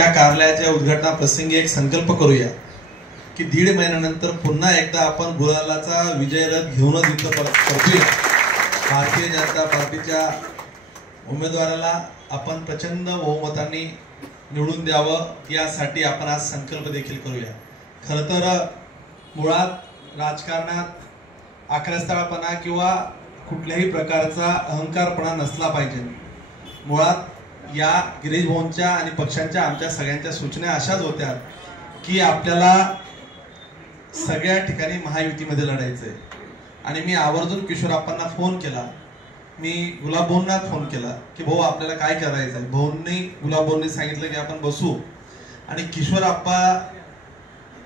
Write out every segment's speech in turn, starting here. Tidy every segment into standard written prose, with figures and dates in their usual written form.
त्या कार्यालयाच्या उद्घाटना प्रसंगी एक संकल्प करूया की 1.5 महिन्यानंतर पुन्हा एकदा आपण गुलालाचा विजय रथ घेऊनच इथं परतूया. भारतीय जनता पार्टीच्या उमेदवाराला आपण प्रचंड बहुमताने निवडून द्यावं यासाठी आपण आज संकल्प देखील करूया. खरं तर मुळात राजकारणात आक्रस्ताळपणा किंवा कुठल्याही प्रकारचा अहंकारपणा नसला पाहिजे. मुळात या गिरीश भाऊंच्या आणि पक्षांच्या आमच्या सगळ्यांच्या सूचना अशाच होत्या की आपल्याला सगळ्या ठिकाणी महायुतीमध्ये लढायचंय. आणि मी आवर्जून किशोरप्पांना फोन केला, मी गुलाब भाऊंना फोन केला की भाऊ आपल्याला काय करायचंय. गुलाब भाऊंनी सांगितलं की आपण बसू. आणि किशोरप्पा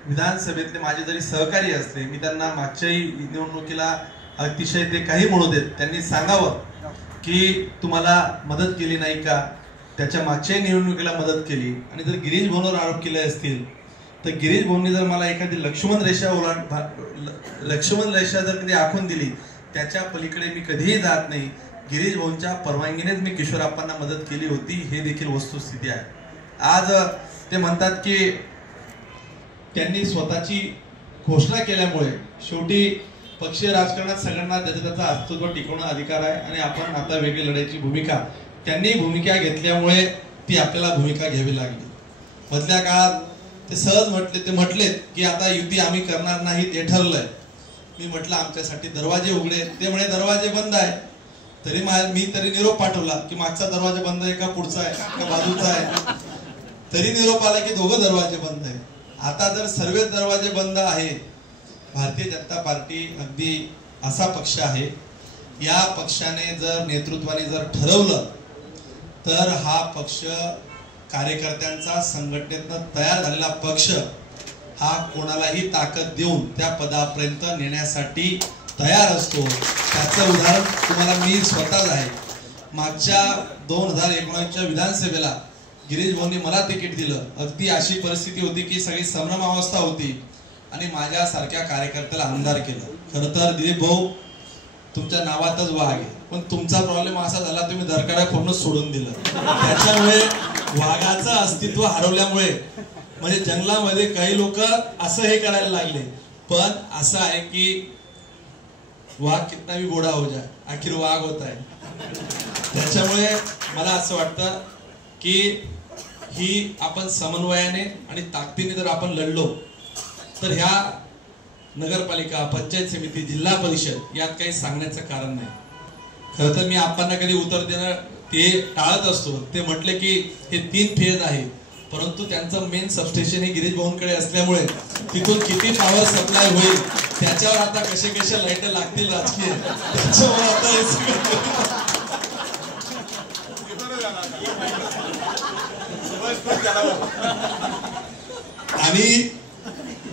विधानसभेतले माझे जरी सहकारी असले, मी त्यांना मागच्याही निवडणुकीला अतिशय ते काही म्हणू देत, त्यांनी सांगावं की तुम्हाला मदत केली नाही का. त्याच्या मागच्याही निवडणुकीला मदत केली. आणि जर गिरीश भाऊंवर आरोप केले असतील तर गिरीश भाऊंनी जर मला एखादी लक्ष्मण रेषा जर कधी आखून दिली, त्याच्या पलीकडे मी कधीही जात नाही. गिरीश भाऊंच्या परवानगीनेच मी किशोरप्पांना मदत केली होती, हे देखील वस्तुस्थिती आहे. आज ते म्हणतात की त्यांनी स्वतःची घोषणा केल्यामुळे शेवटी पक्षीय राजकारणात सगळ्यांना त्याचा अस्तित्व टिकवणं अधिकार आहे आणि आपण आता वेगळी लढायची भूमिका त्यांनी भूमिका घेतल्यामुळे ती आपल्याला भूमिका घ्यावी लागली. मधल्या काळात ते सहज म्हटलेत की आता युती आम्ही करणार नाहीत हे ठरलंय. मी म्हटलं आमच्यासाठी दरवाजे उघडे. ते म्हणे दरवाजे बंद आहे. तरी मी निरोप पाठवला की मागचा दरवाजा बंद आहे का पुढचा आहे का बाजूचा आहे. तरी निरोप आला की दोघं दरवाजे बंद आहे. आता जर सर्व दरवाजे बंद आहे, भारतीय जनता पार्टी अगदी असा पक्ष आहे, या पक्षाने जर नेतृत्वाने जर ठरवलं तर हा पक्ष कार्यकर्त्यांचा संघटनेतनं तयार झालेला पक्ष हा कोणालाही ताकद देऊन त्या पदापर्यंत नेण्यासाठी तयार असतो. त्याचं उदाहरण तुम्हाला मी स्वतःच आहे. मागच्या 2019च्या विधानसभेला गिरीश भाऊंनी मला तिकीट दिलं. अगदी अशी परिस्थिती होती की सगळी संभ्रमावस्था होती आणि माझ्यासारख्या कार्यकर्त्याला आमदार केलं. खरं तर दिलीप भाऊ तुमच्या नावातच वाघ आहे, पण तुमचा प्रॉब्लेम असा झाला तुम्ही दरकाड्या फोडूनच सोडून दिलं. त्याच्यामुळे वाघाचं अस्तित्व हरवल्यामुळे म्हणजे जंगलामध्ये काही लोक असं हे करायला लागले. पण असं आहे की वाघ कितना भी गोडा हो जाए आखिर वाघ होता है. त्याच्यामुळे मला असं वाटतं की ही आपण समन्वयाने आणि ताकदीने जर आपण लढलो तर ह्या नगरपालिका, पंचायत समिती, जिल्हा परिषद यात काही सांगण्याचं कारण नाही. खरं तर मी आपणना कधी उत्तर देणं ते टाळत असतो. ते म्हटले की हे 3 फेज आहे, परंतु त्यांचं मेन सबस्टेशन हे गिरीश भाऊंकडे असल्यामुळे तिथून किती पॉवर सप्लाय होईल त्याच्यावर आता कसे कसे लाईट लागतील राजकीय, त्याच्यावर आता हे आणि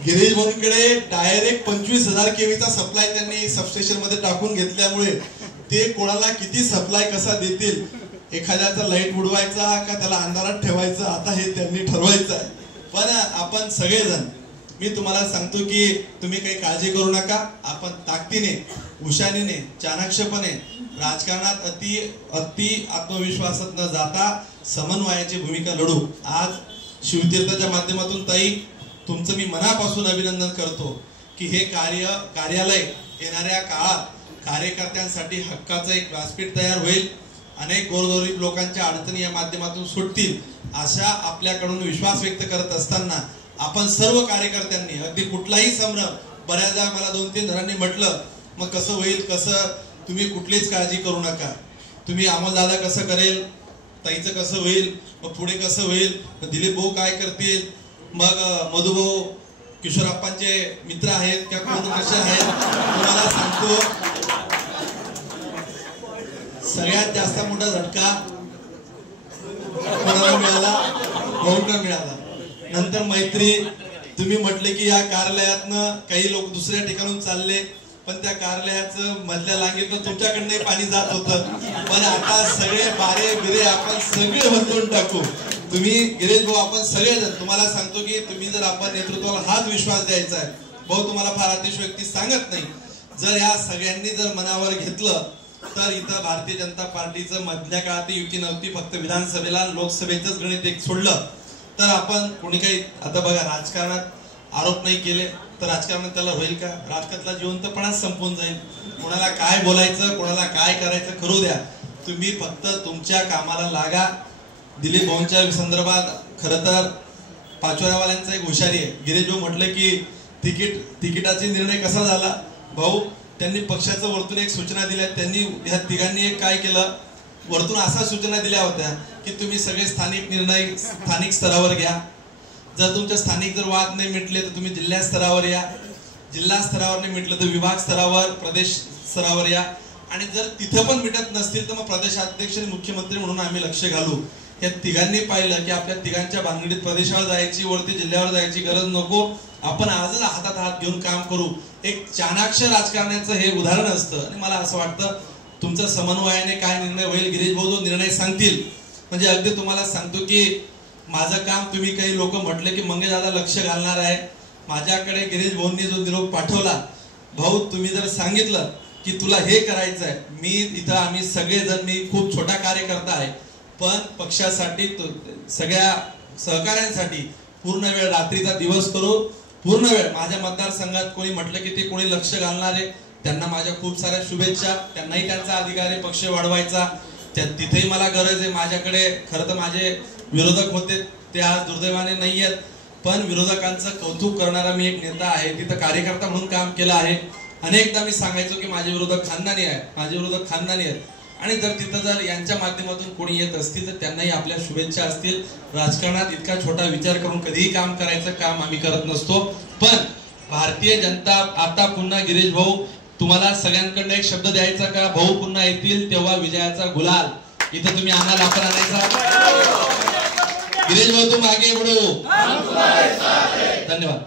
गिरीश भाऊंकडे डायरेक्ट 25,000 केवीचा सप्लाय त्यांनी सबस्टेशन मध्ये टाकून घेतल्यामुळे ते कोणाला किती सप्लाय कसा देतील, एखाद्याचा लाईट उडवायचा का त्याला अंधारात ठेवायचा, आता हे त्यांनी ठरवायचं आहे. पण आपण सगळेजण, मी तुम्हाला सांगतो की तुम्ही काही काळजी करू नका. आपण ताकदीने, हुशारीने, चाणक्षपणे राजकारणात अति आत्मविश्वासात न जाता समन्वयाची भूमिका लढू. आज शिवतीर्थाच्या माध्यमातून ताई तुमचं मी मनापासून अभिनंदन करतो की हे कार्यालय येणाऱ्या काळात कार्यकर्त्यांसाठी हक्काचं एक व्यासपीठ तयार होईल. अनेक गोरगरीब लोकांच्या अडचणी या माध्यमातून सुटतील अशा आपल्याकडून विश्वास व्यक्त करत असताना आपण सर्व कार्यकर्त्यांनी अगदी कुठलाही संभ्रम, बऱ्याचदा मला 2-3 जणांनी म्हटलं मग कसं होईल, कसं, तुम्ही कुठलीच काळजी करू नका. तुम्ही अमोलदादा कसं करेल, ताईचं कसं होईल, मग पुढे कसं होईल, मग दिलीप भाऊ काय करतील, मग मधुभाऊ किशोरप्पांचे मित्र आहेत का कोण कसे आहेत, तुम्हाला सांगतो सगळ्यात जास्त मोठा झटका कोणाला मिळाला, भाऊंना मिळाला. नंतर मैत्री, तुम्ही म्हटले की या कार्यालयातनं काही लोक दुसऱ्या ठिकाणून चालले, पण त्या कार्यालयाचं मधल्या लांगीतनं तुमच्याकडनं पाणी जात होतं. पण आता सगळे बारे बिरे आपण सगळे बदलून टाकू. तुम्ही गिरीश भाऊ, आपण सगळेजण, तुम्हाला सांगतो की तुम्ही जर आपण नेतृत्वाला हाच विश्वास द्यायचा आहे. भाऊ तुम्हाला फार अतिशयोक्ती सांगत नाही. जर या सगळ्यांनी जर मनावर घेतलं तर इथं भारतीय जनता पार्टीचं मधल्या काळात युती नव्हती. फक्त विधानसभेला, लोकसभेचंच गणित एक सोडलं तर आपण कोणी काही आता बघा राजकारणात आरोप नाही केले तर राजकारणात त्याला होईल का? राजकारणातला जिवंतपणाच संपून जाईल. कोणाला काय बोलायचं, कोणाला काय करायचं करू द्या. तुम्ही फक्त तुमच्या कामाला लागा. दिलीप भाऊंच्या संदर्भात खरं तर पाचोऱ्यावाल्यांचा एक हुशारी आहे. गिरीश भाऊ म्हटलं की तिकिटाचा निर्णय कसा झाला भाऊ, त्यांनी पक्षाचं वरतून एक सूचना दिल्या. त्यांनी ह्या तिघांनी एक काय केलं, वरतून असा सूचना दिल्या होत्या की तुम्ही सगळे स्थानिक निर्णय स्थानिक स्तरावर घ्या. जर तुमच्या स्थानिक जर वाद नाही मिटले तर तुम्ही जिल्हा स्तरावर या. जिल्हा स्तरावर नाही मिटलं तर विभाग स्तरावर, प्रदेश स्तरावर या. आणि जर तिथं पण मिटत नसतील तर मग प्रदेशाध्यक्ष आणि मुख्यमंत्री म्हणून आम्ही लक्ष घालू. या तिघांनी पाहिलं की आपल्या तिघांच्या भानगडीत प्रदेशावर जायची, वरती जिल्ह्यावर जायची गरज नको. आपण आजच हातात हात घेऊन काम करू. एक चाणाक्ष राजकारणाचं हे उदाहरण असतं. आणि मला असं वाटतं तुमच्या समन्वयाने काय निर्णय होईल, गिरीश भाऊ जो निर्णय सांगतील, म्हणजे अगदी तुम्हाला सांगतो की माझं काम, तुम्ही काही लोक म्हटले की मंगेश दादा लक्ष घालणार आहे. माझ्याकडे गिरीश भाऊंनी जो निरोप पाठवला, भाऊ तुम्ही जर सांगितलं की तुला हे करायचं आहे, मी इथं आम्ही सगळेजण, मी खूप छोटा कार्यकर्ता आहे पण पक्षासाठी सगळ्या सहकाऱ्यांसाठी पूर्ण वेळ, रात्रीचा दिवस करू, पूर्ण वेळ. माझ्या मतदारसंघात कोणी म्हटलं की ते कोणी लक्ष घालणार आहे, त्यांना माझ्या खूप साऱ्या शुभेच्छा. त्यांनाही त्यांचा अधिकार आहे पक्ष वाढवायचा, तिथेही मला गरज आहे. माझ्याकडे खरं तर माझे विरोधक होते, ते आज दुर्दैवाने नाही आहेत, पण विरोधकांचं कौतुक करणारा मी एक नेता आहे. तिथं कार्यकर्ता म्हणून काम केलं आहे. अनेकदा मी सांगायचो की माझे विरोधक खानदानी आहे, माझे विरोधक खानदानी आहेत. आणि जर तिथं जर यांच्या माध्यमातून कोणी येत असतील तर त्यांनाही आपल्या शुभेच्छा असतील. राजकारणात इतका छोटा विचार करून कधीही काम करायचं काम आम्ही करत नसतो. पण भारतीय जनता, आता पुन्हा गिरीश भाऊ तुम्हाला सगळ्यांकडनं एक शब्द द्यायचा का, भाऊ पुन्हा येतील तेव्हा विजयाचा गुलाल इथं तुम्ही आणाल, आपण आणायचा. गिरीश भाऊ तुम आगे बढो. धन्यवाद.